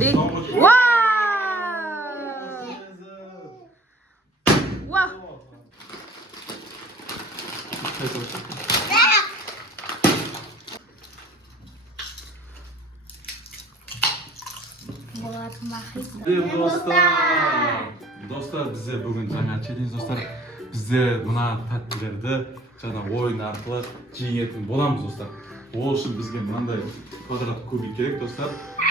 ko'ring. Vau! Vau! Dostlar bize bugün жаңа челлендж достlar. Bizde mına tatlılardı жаңа oyun arqылы жеңетін боламыз достlar. Ол үшін бізге мынандай квадрат кубик керек достар.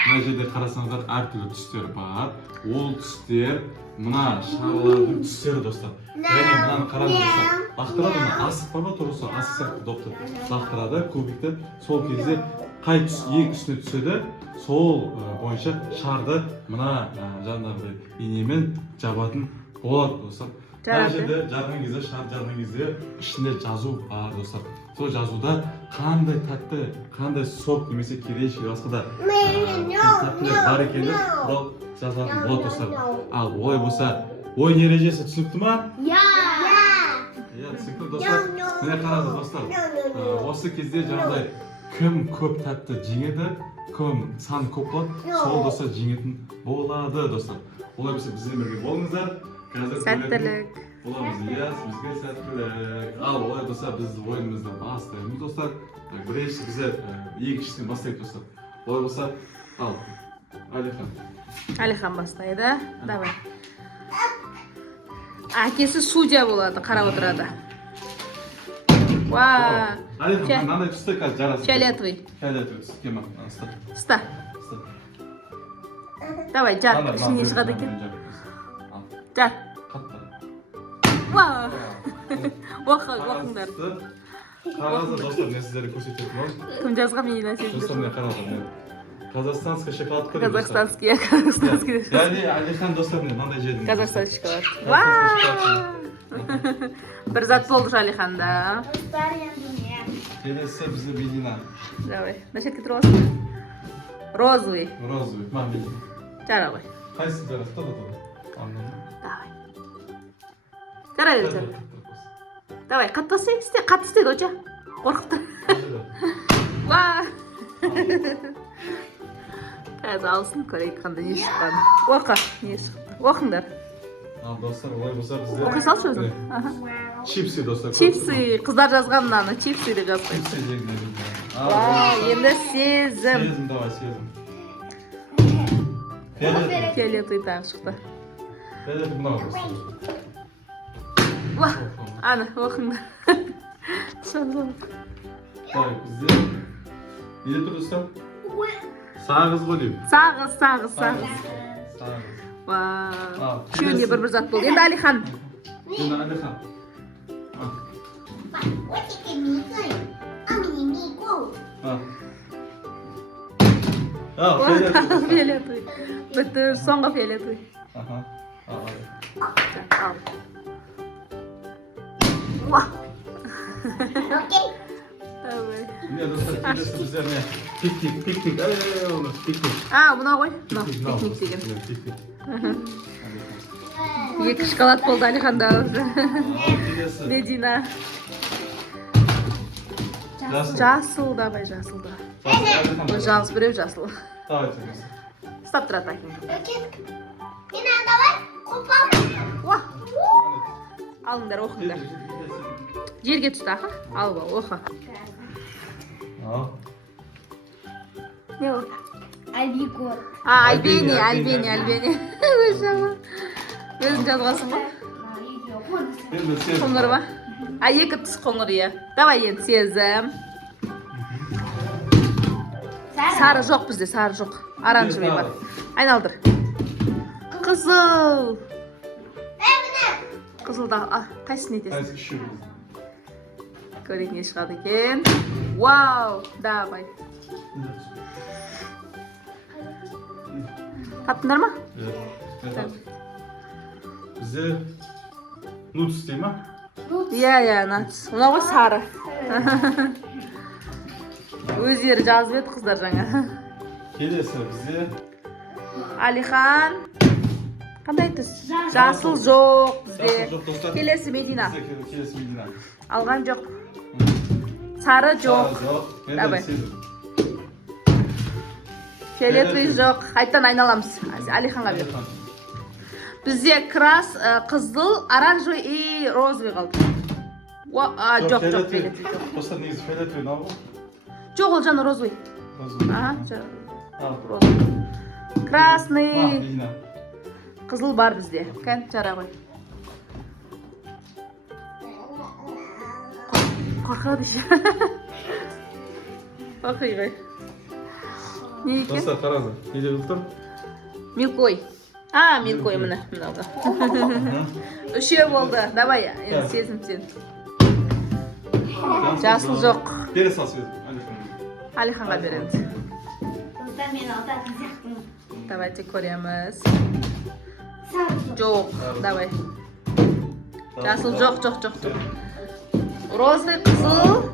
Мына жерде қарасаңыздар әртүрлі түстер бар. Ол түстер мына шарлардың түстері достар. Яғни мынаны қараңыз достар. Лақтырады мына асық бар ма тұрысы асық сияқты доптыр. Лақтырады кубикті. Сол кезде қай түс ең үстіне түседі, сол бойынша шарды мына жаңағы инемен жабатын болады достар. Мына жерде жарған кезде шар жарған кезде ішінде жазу бар достар. Сол жазуда қандай тәтті, қандай сок немесе керешки басқа да тәттілер бар екені ол жазатын болады достар. Ал олай болса ойын ережесі түсінікті ма? Иә, түсінікті достар. Міне қараңыз достар. Осы кезде жаңағыдай кім көп тәтті жеңеді, кім саны көп болады, сол достар жеңетін болады достар. Олай болса бізбен бірге болыңыздар. Сәттілік. Боламыз, иә, бізге сәттілік. Ал олай болса біз ойынымызды бастаймыз достар. Бірінші біздер екіншісінен бастайық достар. Олай болса, ал Алихан бастайды. Давай. Әкесі судья болады, қарап отырады. Вау! Алихан, мынандай түсті қазір жарасың. Фиолетовый. Фиолетовый түс. Кема, Ста. Давай, жар. Ішіне шығады екен. Жар. Вау! Оқыңдар. Қағазда достар, мен сіздерге көрсететін боламын. Кім жазған мен нәрсе. Достар, міне қараңыздар. Казахстанский шоколадка. Казахстанский, казахстанский. Яғни Алихан достар, міне мынандай жердің. Казахстанский шоколад. Вау! Бір зат болды Алиханда. Келесі бізде Медина. Давай. На шетке тұрып алсын. Розовый. Розовый. Ма, Медина. Жара ғой. Қайсы жарас? Давай. Жара бер, жара. Давай, қатты істе, қатты істеді оча. Қорқыпты. Ва! Қазір алсын, көрейік қандай не шыққан. Оқы, не шықты. Оқыңдар. Ал достар, олай болса бізде. Оқи салшы өзің. Чипсы достар. Чипсы, қыздар жазған мынаны, чипсы деп жазып қойды. Чипсы жегін. Вау, енді сезім. Сезім, давай, сезім. Фиолетовый тағы шықты. Фиолетовый мынау достар. Ва, ана, оқыңдар. Шанзон. Так, бізде не тұр достар? Сағыз ғой деймін. Сағыз. Сағыз. Вау. Үшеуінде бір зат болды. Енді Алихан. Енді Алихан. Фиолетовый. Бітті, соңғы фиолетовый. Ал. Ва. Давай. Не, достар, келесі біздер не? Пикник. Мына ғой. Пикник деген. Екі шоколад болды Алиханда. Медина. Жасыл, давай жасылды. Жалғыз біреу жасыл. Давай, келесі. Стап тұрады әкең. Алыңдар, оқыңдар. Жерге түсті, аха? Ал ба, оқы. Не ол? Альбигор. Альбени. Өзің жазғансың ба? Қоңыр ба? Екі түс қоңыр, иә. Давай енді сезім. Сары жоқ бізде, сары жоқ. Оранжевый бар. Айналдыр. Қызыл. Қызылда, қайсысын етесің? Қайсы күші бұл? Көрейік не шығады екен. Вау, давай. Таптыңдар ма? Бізде нутс дей ма? Иә, нутс. Мына ғой сары. Өздері жазып еді қыздар жаңа. Келесі бізде Алихан. Қандай түс? Жасыл жоқ бізде. Келесі Медина. Алған жоқ. Сары жоқ. Давай. Фиолетовый жоқ. Қайттан айналамыз. Алиханға бер. Бізде крас, қызыл, оранжевый и розовый қалды. Жоқ, фиолетовый жоқ. Достар, негізі фиолетовый нау ғой? Жоқ, ол жаңа розовый. Розовый. Красный. Қызыл бар бізде. Кән, жара ғой. Қорқады ше. Қорқай ғой. Не екен? Достар, қараңыздар. Не деп отыр? Милкой. Милкой міне. Үшеу болды. Давай, сезім сен. Жасыл жоқ. Бере сал сөз. Алиханға береміз. Мен алтатын сияқтымын. Давайте көреміз. Жоқ, давай. Жасыл жоқ. Розовый, қызыл.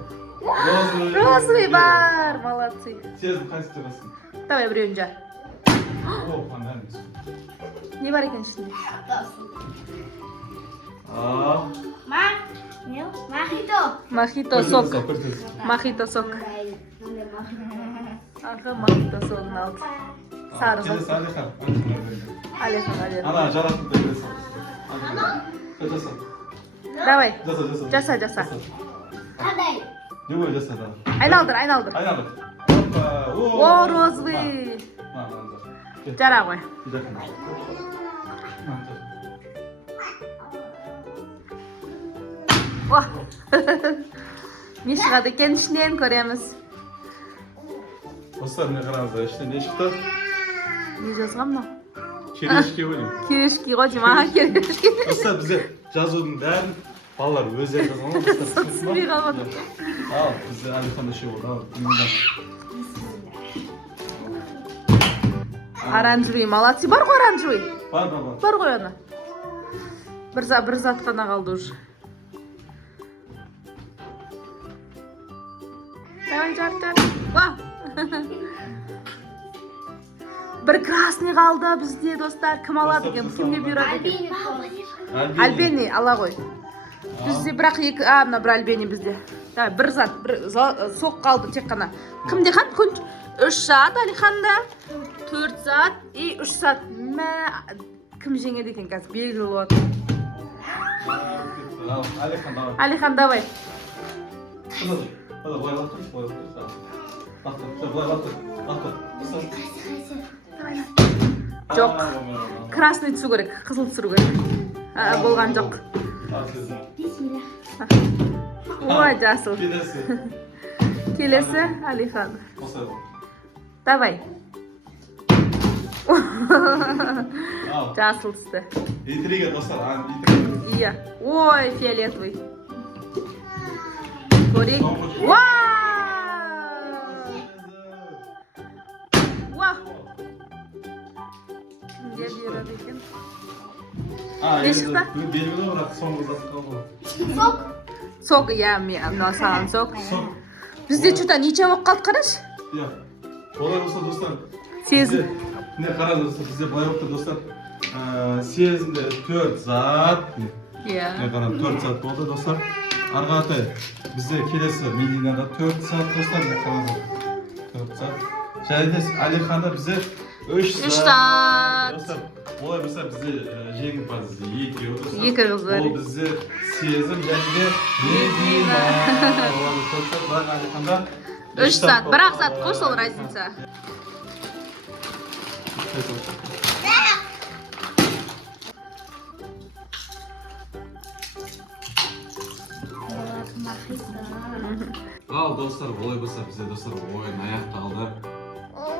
Розовый бар, молодцы. Сезім қайсы тұрасың? Давай біреуін жар. О, қандай. Не бар екен ішінде? Мохито сок. Мохито сок. Арқы мохито согын алды. Сары сок. Алиханға берді. Ана жаратын да бересің. Жаса. Давай. Жаса. Жаса. Қандай? Не бой жаса да. Айналдыр. Айналып. О, розовый. Жара ғой. Не шығады екен ішінен көреміз. Достар, не қараңыздар, ішінен не шықты? Не жазған мынау? Керешке ойлайм. Керешке ғой деймін. Керешке. Достар, бізде жазудың бәрін балалар өздері жазған ғой. Түсінбей қалмады. Ал, бізде Алихан үшеу болды. Оранжевый, молодцы. Бар ғой оранжевый? Бар. Бар ғой ана. Бір зат қана қалды уже. Давай жар. Бір красный қалды бізде, достар. Кім алады екен? Кімге бұйырады екен? Альбени, ала ғой. Бізде бірақ екі, мына бір альбени бізде. Бір зат, соқ қалды тек қана. Кімде қан? 3 сағат Алиханда, 4 сағат и 3 сағат. Кім жеңеді екен қазір? Белгілі болады. Алихан, давай. Жоқ. Красный түсу керек, қызыл түсіру керек. Болған жоқ. Ой, жасыл. Келесі Алихан. Давай. Жасыл түсті. Интрига, достар, Иә. Ой, фиолетовый. Көрейік. Кімге береді екен? Не шықты? Белгілі бірақ соңғы заты қалды. Сок, иә, мынау саған сок. Бізде что-то ничего болып қалды, қарашы. Иә. Олай болса, достар. Сезім. Не қараңыз, достар, бізде былай болып тұр, достар. Сезімде 4 зат. Иә. Не қараңыз, 4 зат болды, достар. Арғатай, бізде келесі Мединада 4 зат, достар. Не қараңыз, 4 зат. Және де Алиханда бізде 3 зат. Достар, олай болса бізде жеңімпаз екеу, достар. Екі қыз бар. Ол бізде Сезім және де Медина. Олай 4 зат, бірақ Алиханда 3 зат, бірақ зат қой сол разница. Ал, достар, олай болса бізде, достар, ойын аяқталды.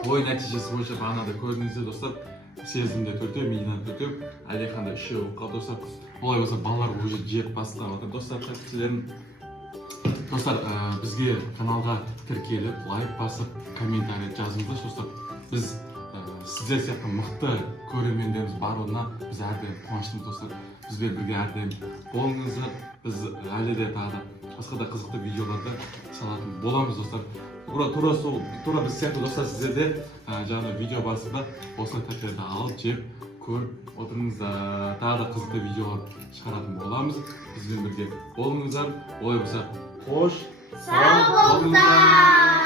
Ойын нәтижесі бойынша бағанада көрдіңіздер, достар. Сезімде 4-еу, Мединада 4-еу, Алиханда 3-еу қалды, достар. Олай болса балалар уже жеп бастап отыр, достар, сіздердің. Достар, бізге каналға тіркеліп, лайк басып, комментарий жазыңыздар, достар. Біз сіздер сияқты мықты көрермендеріміз баруына біз әрдайым қуаныштымыз, достар. Бізбен бірге әрдайым болыңыздар. Біз әлі де тағы да басқа да қызықты видеоларды салатын боламыз, достар. Тура біз сияқты, достар, сіздерде жаңа видео барысында осылай тәттерді алып, жеп, көріп отырыңыздар. Тағы да қызықты видеолар шығаратын боламыз. Бізбен бірге болыңыздар. Олай болса, қош, сау болыңыздар.